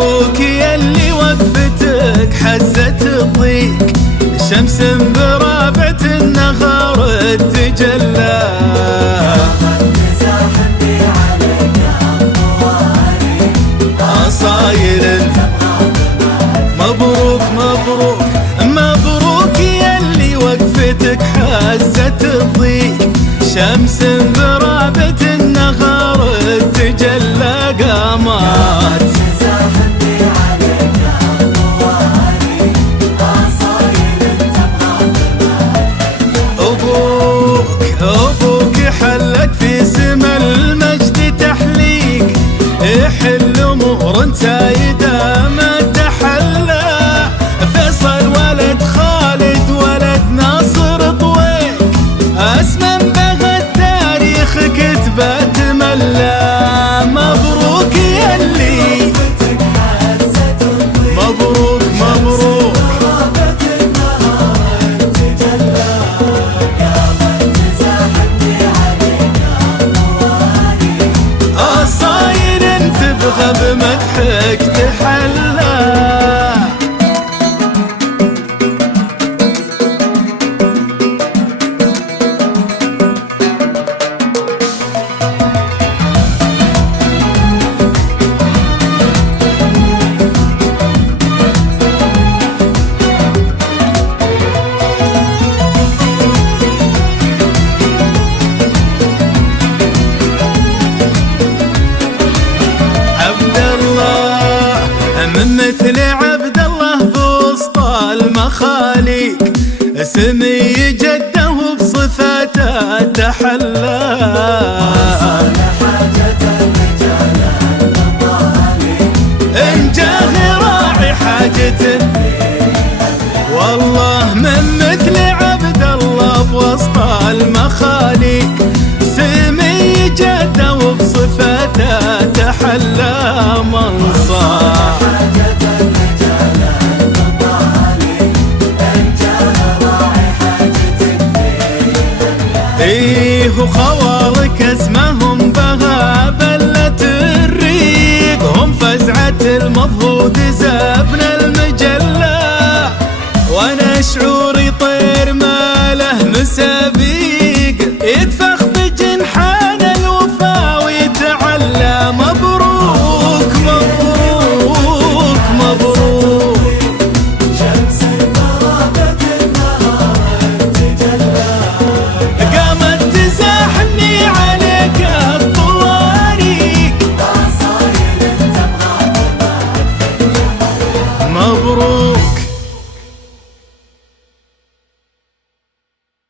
مبروك يلي وقفتك حزت الضيق، شمس برابعة النهار تجلى. عصاير مبروك مبروك مبروك يلي وقفتك حزت الضيق، شمس برابعة النهار تجلى قامات. أبوك حلك في سما المجد تحليق، يحل أمور سايدة ما تحلى. فيصل ولد خالد ولد ناصر طويق، اسما بها التاريخ كتبت ملا. مبروك يلي مبروك مبروك صاير تبغى بمدحك تحلى. من مثل عبد الله بوسط المخاليق، سمي جده بصفاته تحلى. إن جاه راعي حاجة والله من مثل عبد الله بوسط المخاليق، سمي جده بصفاته تحلى منصار. ايه وخوالك اسمهم بها بلة الريق، هم فزعة المضهود زبن المجلة، وانا شعوري طير ما له مسابيق.